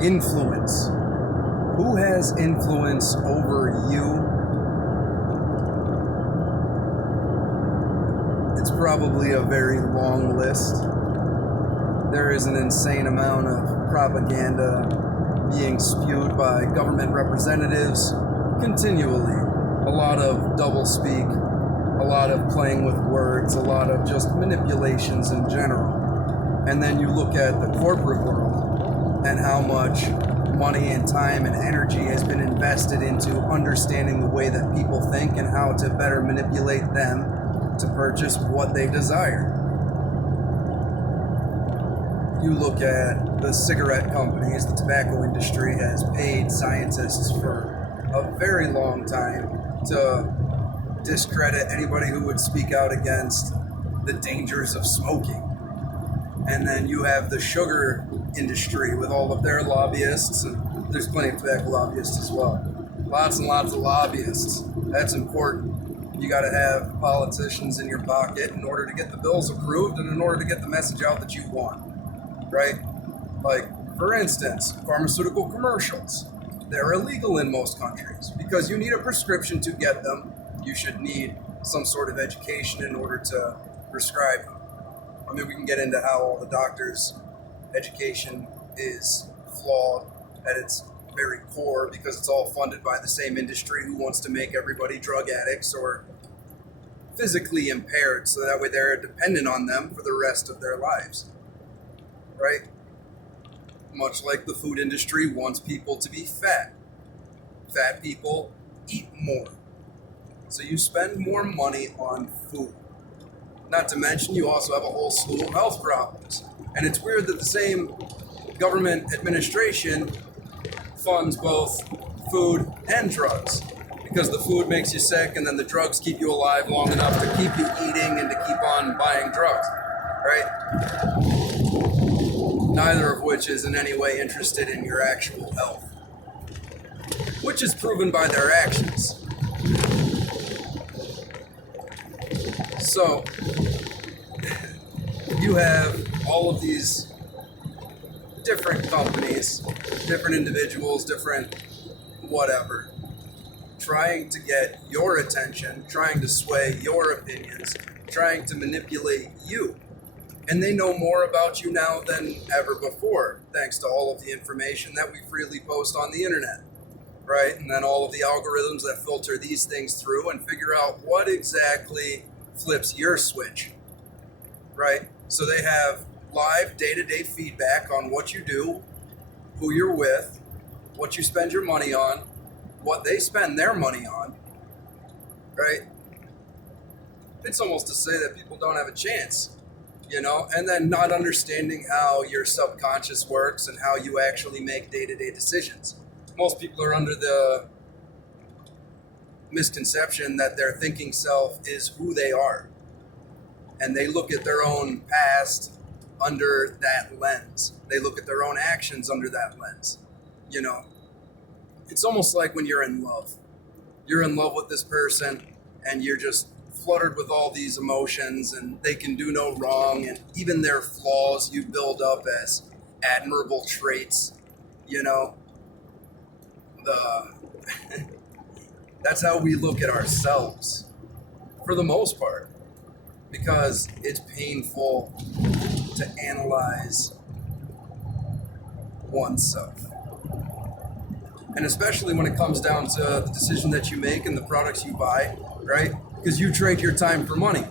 Influence. Who has influence over you? It's probably a very long list. There is an insane amount of propaganda being spewed by government representatives continually. A lot of doublespeak, a lot of playing with words, a lot of just manipulations in general. And then you look at the corporate world and how much money and time and energy has been invested into understanding the way that people think and how to better manipulate them to purchase what they desire. You look at the cigarette companies, the tobacco industry has paid scientists for a very long time to discredit anybody who would speak out against the dangers of smoking. And then you have the sugar industry with all of their lobbyists, and there's plenty of tobacco lobbyists as well. Lots and lots of lobbyists. That's important. You got to have politicians in your pocket in order to get the bills approved and in order to get the message out that you want, right? Like, for instance, pharmaceutical commercials. They're illegal in most countries because you need a prescription to get them. You should need some sort of education in order to prescribe them. I mean, we can get into how all the doctors' education is flawed at its very core because it's all funded by the same industry who wants to make everybody drug addicts or physically impaired so that way they're dependent on them for the rest of their lives, right? Much like the food industry wants people to be fat. Fat people eat more. So you spend more money on food. Not to mention you also have a whole slew of health problems. And it's weird that the same government administration funds both food and drugs, because the food makes you sick and then the drugs keep you alive long enough to keep you eating and to keep on buying drugs, right? Neither of which is in any way interested in your actual health, which is proven by their actions. So you have all of these different companies, different individuals, different whatever, trying to get your attention, trying to sway your opinions, trying to manipulate you. And they know more about you now than ever before, thanks to all of the information that we freely post on the internet, right? And then all of the algorithms that filter these things through and figure out what exactly flips your switch, right? So they have live day-to-day feedback on what you do, who you're with, what you spend your money on, what they spend their money on, right? It's almost to say that people don't have a chance, you know, and then not understanding how your subconscious works and how you actually make day-to-day decisions. Most people are under the misconception that their thinking self is who they are. And they look at their own past under that lens. They look at their own actions under that lens. You know, it's almost like when you're in love. You're in love with this person and you're just fluttered with all these emotions and they can do no wrong, and even their flaws you build up as admirable traits, you know. That's how we look at ourselves for the most part, because it's painful to analyze oneself. And especially when it comes down to the decision that you make and the products you buy, right? Because you trade your time for money,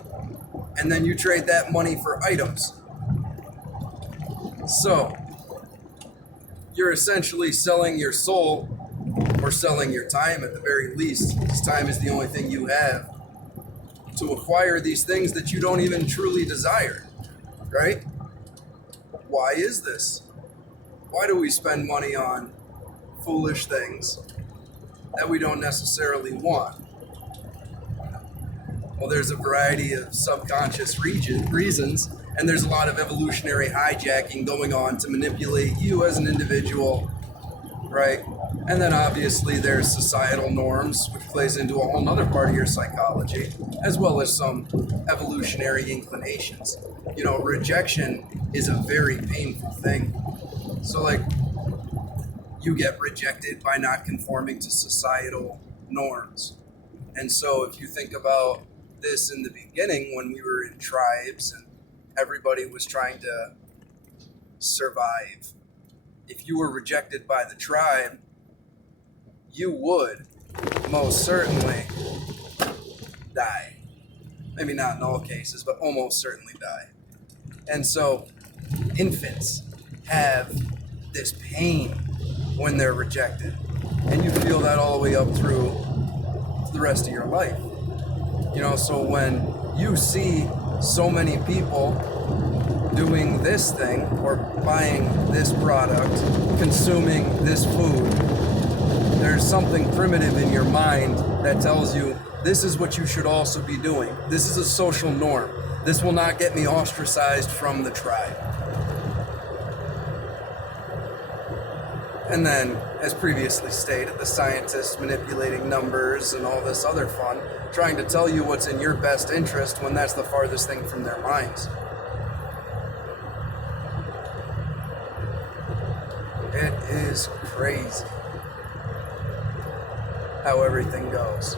and then you trade that money for items. So you're essentially selling your soul, or selling your time at the very least, because time is the only thing you have, to acquire these things that you don't even truly desire, right? Why is this? Why do we spend money on foolish things that we don't necessarily want? Well, there's a variety of subconscious reasons, and there's a lot of evolutionary hijacking going on to manipulate you as an individual, right? And then obviously there's societal norms, which plays into a whole nother part of your psychology, as well as some evolutionary inclinations. You know, rejection is a very painful thing. So like, you get rejected by not conforming to societal norms. And so if you think about this in the beginning when we were in tribes and everybody was trying to survive, if you were rejected by the tribe, you would most certainly die. Maybe not in all cases, but almost certainly die. And so infants have this pain when they're rejected. And you feel that all the way up through the rest of your life. You know, so when you see so many people doing this thing or buying this product, consuming this food, there's something primitive in your mind that tells you this is what you should also be doing. This is a social norm. This will not get me ostracized from the tribe. And then, as previously stated, the scientists manipulating numbers and all this other fun, trying to tell you what's in your best interest when that's the farthest thing from their minds. It is crazy how everything goes.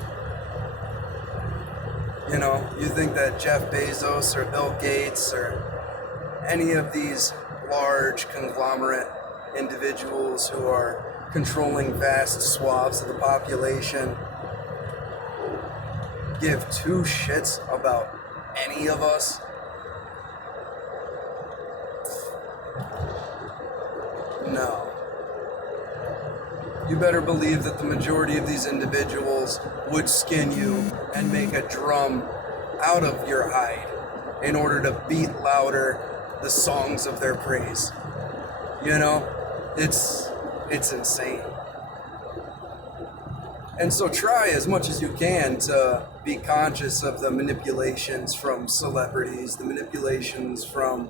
You know, you think that Jeff Bezos or Bill Gates or any of these large conglomerate individuals who are controlling vast swaths of the population give two shits about any of us? No. You better believe that the majority of these individuals would skin you and make a drum out of your hide in order to beat louder the songs of their praise. You know, it's insane. And so try as much as you can to be conscious of the manipulations from celebrities, the manipulations from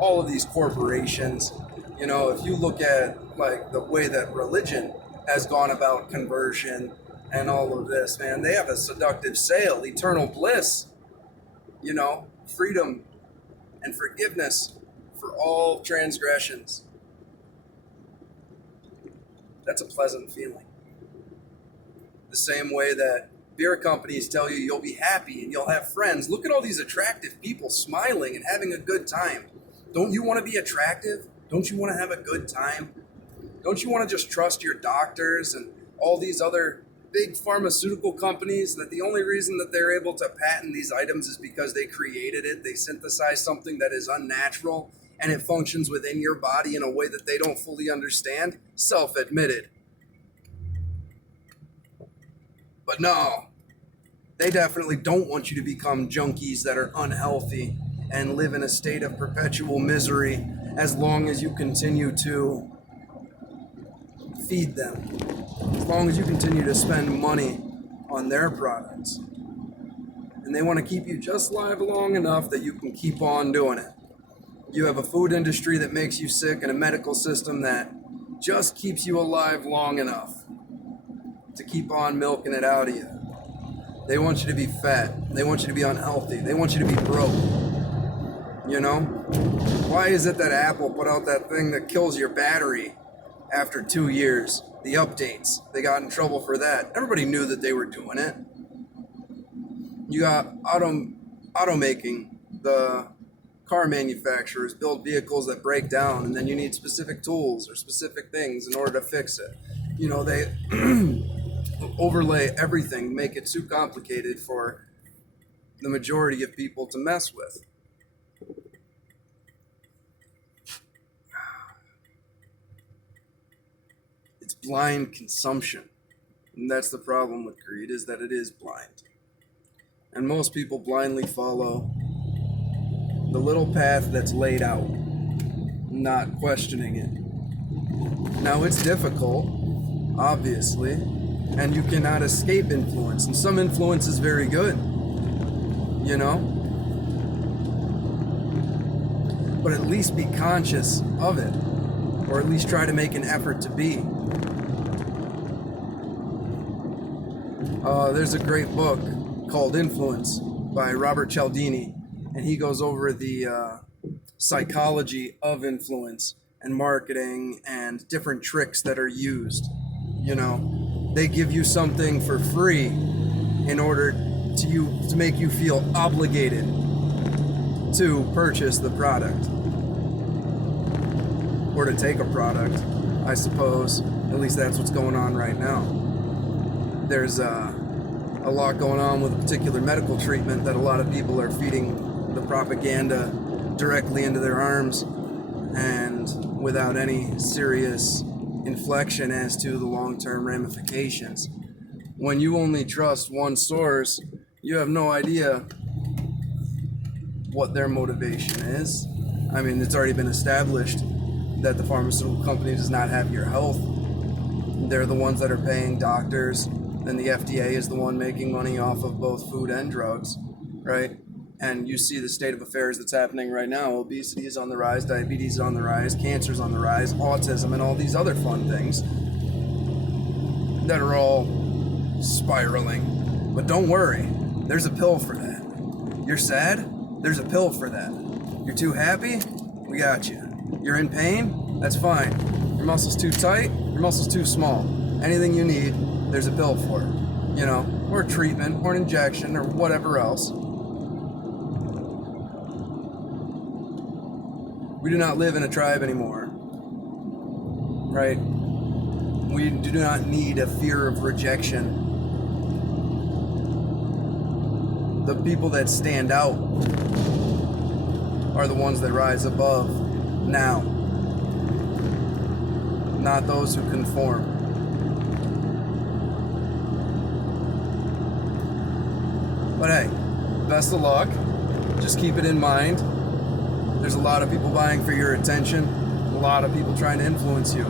all of these corporations. You know, if you look at like the way that religion has gone about conversion and all of this, man, they have a seductive sale, eternal bliss, you know, freedom and forgiveness for all transgressions. That's a pleasant feeling. The same way that beer companies tell you you'll be happy and you'll have friends. Look at all these attractive people smiling and having a good time. Don't you want to be attractive? Don't you want to have a good time? Don't you want to just trust your doctors and all these other big pharmaceutical companies that the only reason that they're able to patent these items is because they created it? They synthesized something that is unnatural and it functions within your body in a way that they don't fully understand? Self-admitted. But no, they definitely don't want you to become junkies that are unhealthy and live in a state of perpetual misery as long as you continue to feed them, as long as you continue to spend money on their products. And they want to keep you just alive long enough that you can keep on doing it. You have a food industry that makes you sick and a medical system that just keeps you alive long enough to keep on milking it out of you. They want you to be fat. They want you to be unhealthy. They want you to be broke. You know? Why is it that Apple put out that thing that kills your battery after 2 years? The updates. They got in trouble for that. Everybody knew that they were doing it. You got automaking. The car manufacturers build vehicles that break down, and then you need specific tools or specific things in order to fix it. You know, they overlay everything, make it too complicated for the majority of people to mess with. It's blind consumption. And that's the problem with greed, is that it is blind. And most people blindly follow the little path that's laid out, not questioning it. Now, it's difficult, obviously, and you cannot escape influence. And some influence is very good, you know? But at least be conscious of it, or at least try to make an effort to be. There's a great book called Influence by Robert Cialdini, and he goes over the psychology of influence and marketing and different tricks that are used. You know, they give you something for free in order to make you feel obligated to purchase the product or to take a product, I suppose. At least that's what's going on right now. There's a lot going on with a particular medical treatment that a lot of people are feeding the propaganda directly into their arms and without any serious inflection as to the long-term ramifications. When you only trust one source, you have no idea what their motivation is. I mean, it's already been established that the pharmaceutical company does not have your health. They're the ones that are paying doctors, and the FDA is the one making money off of both food and drugs, right? And you see the state of affairs that's happening right now. Obesity is on the rise, diabetes is on the rise, cancer is on the rise, autism, and all these other fun things that are all spiraling. But don't worry, there's a pill for that. You're sad? There's a pill for that. You're too happy? We got you. You're in pain? That's fine. Your muscle's too tight? Your muscle's too small. Anything you need, there's a pill for it. You know, or a treatment, or an injection, or whatever else. We do not live in a tribe anymore, right? We do not need a fear of rejection. The people that stand out are the ones that rise above now, not those who conform. But hey, best of luck. Just keep it in mind. There's a lot of people vying for your attention, a lot of people trying to influence you.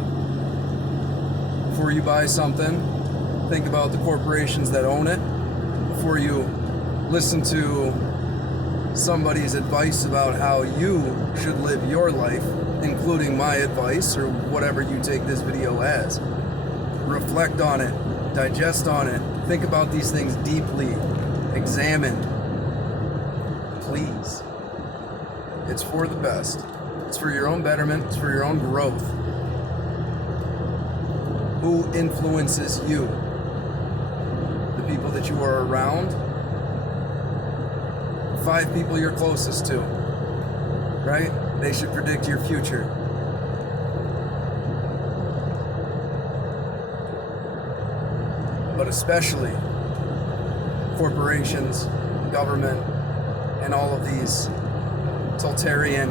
Before you buy something, think about the corporations that own it. Before you listen to somebody's advice about how you should live your life, including my advice or whatever you take this video as. Reflect on it, digest on it, think about these things deeply, examine. Please. It's for the best. It's for your own betterment. It's for your own growth. Who influences you? The people that you are around? 5 people you're closest to, right? They should predict your future. But especially corporations, government, and all of these totalitarian,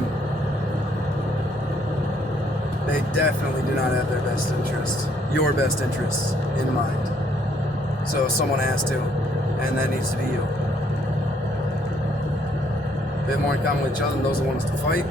they definitely do not have their best interests, your best interests in mind. So someone has to, and that needs to be you. A bit more in common with each other, and those who want us to fight.